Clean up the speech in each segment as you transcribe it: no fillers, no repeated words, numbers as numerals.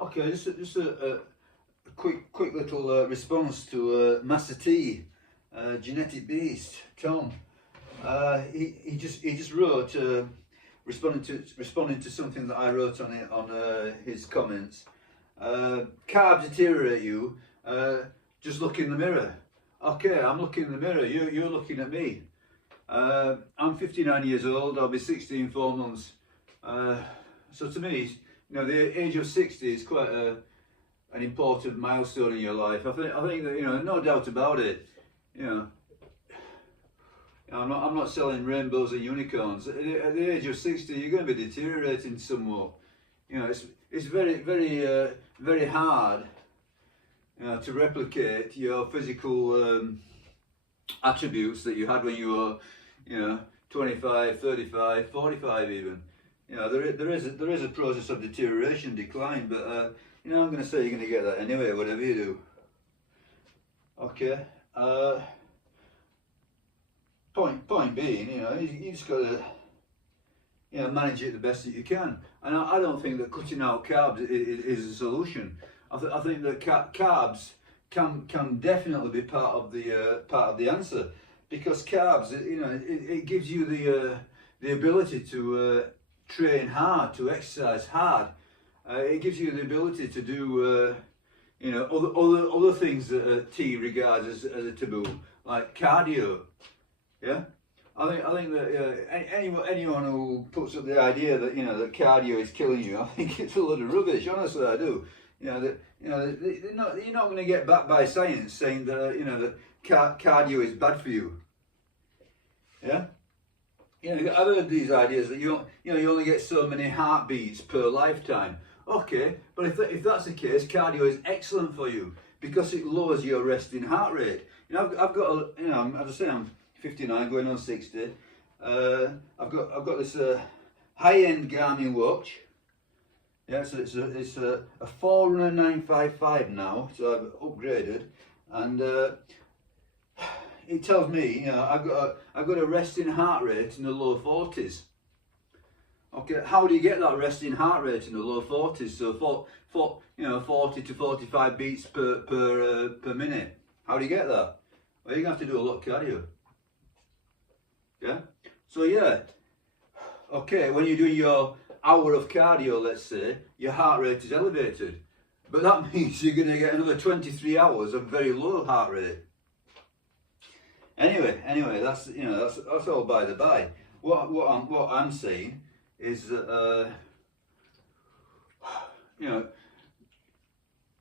Okay, just a quick little response to Master T, genetic beast Tom. He just wrote responding to something that I wrote on his comments. Carbs deteriorate you. Just look in the mirror. Okay, I'm looking in the mirror. You're looking at me. I'm 59 years old. I'll be 60 in 4 months. So to me, the age of 60 is quite an important milestone in your life. I think that, no doubt about it. I'm not selling rainbows and unicorns. At the age of 60, you're going to be deteriorating somewhat. It's very hard to replicate your physical attributes that you had when you were 25, 35, 45 even. There is a process of deterioration, decline, but I'm going to say you're going to get that anyway, whatever you do. Okay. Point being, you just got to manage it the best that you can. And I don't think that cutting out carbs is a solution. I think that carbs can definitely be part of the answer, because carbs, it gives you the ability to train hard, to exercise hard. It gives you the ability to do other things that T regards as a taboo, like cardio. Yeah, I think that anyone who puts up the idea that that cardio is killing you, I think it's a load of rubbish. Honestly, I do. You're not going to get backed by science saying that that cardio is bad for you. Yeah. I've heard these ideas that you only get so many heartbeats per lifetime. Okay, but if that's the case, cardio is excellent for you because it lowers your resting heart rate. I've got as I say, I'm 59 going on 60. I've got this high-end Garmin watch. Yeah, so it's a Forerunner 955 now, so I've upgraded, and it tells me I've got a resting heart rate in the low 40s. Okay, how do you get that resting heart rate in the low 40s? So 40 to 45 beats per minute. How do you get that? Well, you're gonna have to do a lot of cardio. Yeah. So yeah. Okay, when you're doing your hour of cardio, let's say, your heart rate is elevated, but that means you're going to get another 23 hours of very low heart rate. Anyway, that's all by the by. What I'm saying is that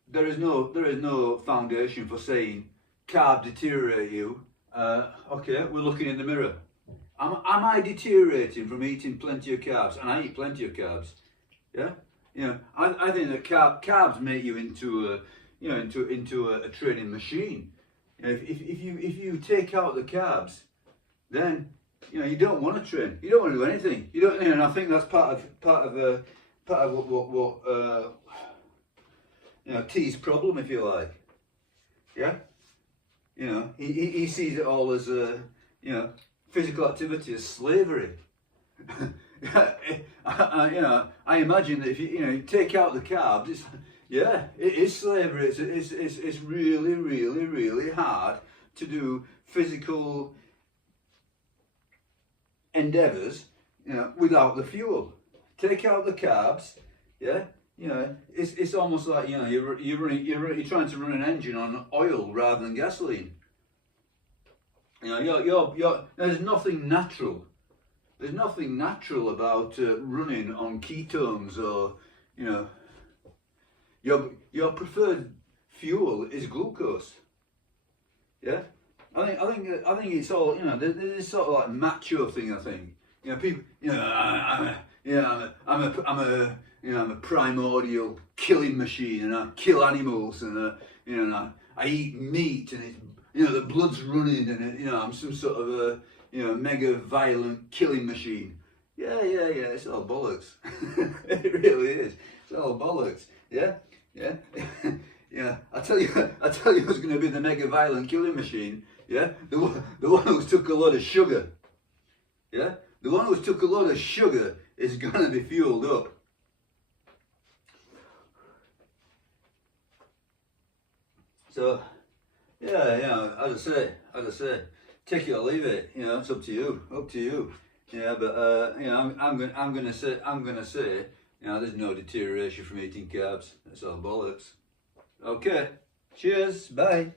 there is no foundation for saying carbs deteriorate you. Okay, we're looking in the mirror. Am I deteriorating from eating plenty of carbs? And I eat plenty of carbs. Yeah, I think that carbs make you into a training machine. If you take out the carbs, then you don't want to train. You don't want to do anything. You don't. And I think that's part of what T's problem, if you like. Yeah. He sees it all as physical activity as slavery. I imagine that if you take out the carbs, it is slavery. It's really hard to do physical endeavours, without the fuel. Take out the carbs, it's almost like you're trying to run an engine on oil rather than gasoline. There's nothing natural. There's nothing natural about running on ketones, or your preferred fuel is glucose. Yeah, I think it's all this sort of like macho thing. I think people I'm a primordial killing machine, and I kill animals, and I eat meat, and it's the blood's running, and I'm some sort of a mega violent killing machine. Yeah, it's all bollocks. It really is. It's all bollocks. Yeah. I tell you who's going to be the mega violent killing machine. Yeah, the one who's took a lot of sugar. Yeah, the one who's took a lot of sugar is going to be fueled up. So yeah, you know, as I say, take it or leave it. You know, it's up to you. Yeah, but you know, I'm gonna say, you know, there's no deterioration from eating carbs. It's all bollocks. Okay, cheers, bye.